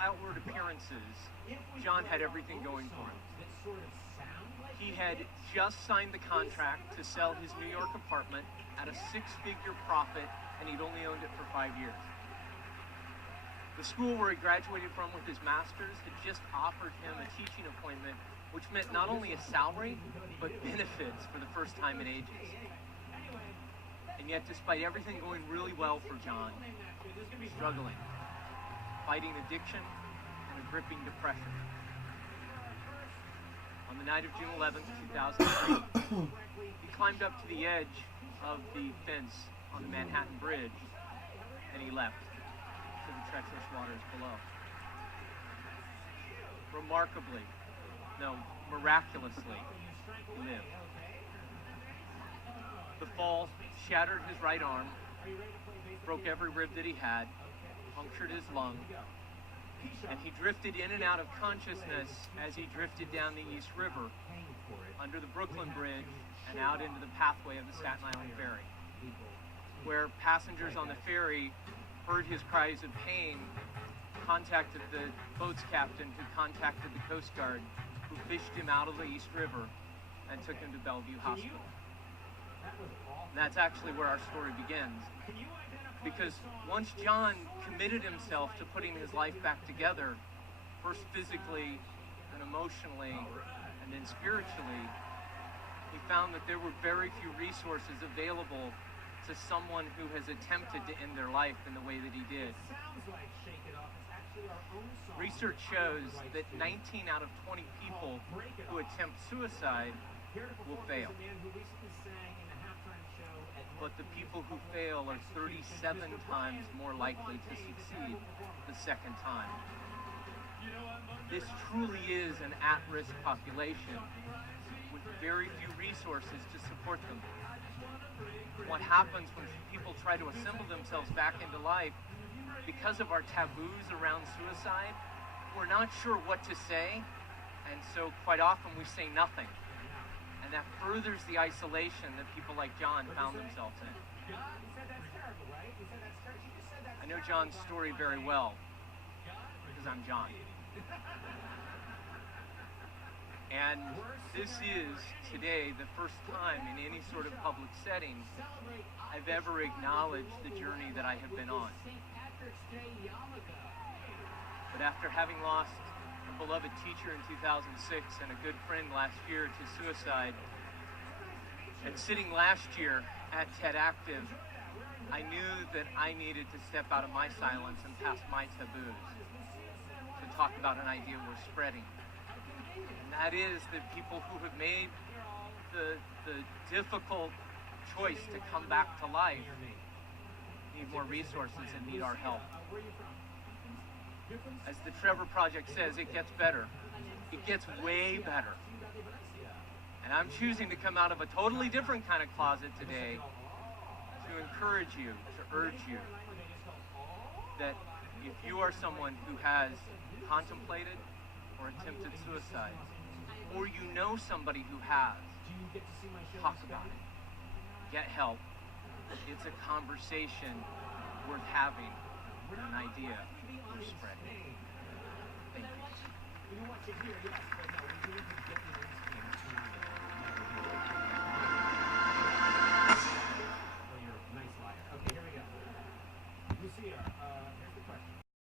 outward appearances, John had everything going for him. He had just signed the contract to sell his New York apartment at a six-figure profit, and he'd only owned it for 5 years. The school where he graduated from with his master's had just offered him a teaching appointment, which meant not only a salary, but benefits for the first time in ages. And yet, despite everything going really well for John, struggling, fighting addiction and a gripping depression. On the night of June 11th, 2003, he climbed up to the edge of the fence on the Manhattan Bridge, and he left to the treacherous waters below. Remarkably, no, miraculously, he lived. The fall shattered his right arm, broke every rib that he had, punctured his lung, and he drifted in and out of consciousness as he drifted down the East River, under the Brooklyn Bridge, and out into the pathway of the Staten Island Ferry, where passengers on the ferry heard his cries of pain, contacted the boat's captain, who contacted the Coast Guard, who fished him out of the East River and took him to Bellevue Hospital. And that's actually where our story begins. Because once John committed himself to putting his life back together, first physically and emotionally, and then spiritually, he found that there were very few resources available to someone who has attempted to end their life in the way that he did. Research shows that 19 out of 20 people who attempt suicide will fail. But the people who fail are 37 times more likely to succeed the second time. This truly is an at-risk population with very few resources to support them. What happens when people try to assemble themselves back into life, because of our taboos around suicide, we're not sure what to say, and so quite often we say nothing. And that furthers the isolation that people like John found themselves in. I know John's story very well, because I'm John. And this is, today, the first time in any sort of public setting I've ever acknowledged the journey that I have been on. But after having lost a beloved teacher in 2006 and a good friend last year to suicide, and sitting last year at TED Active, I knew that I needed to step out of my silence and past my taboos to talk about an idea we're spreading. And that is that people who have made the difficult choice to come back to life need more resources and need our help. As the Trevor Project says, it gets better. It gets way better. And I'm choosing to come out of a totally different kind of closet today to encourage you, to urge you that if you are someone who has contemplated or attempted suicide, or you know somebody who has, talk about it. Get help. It's a conversation worth having, an idea worth spreading. Thank you.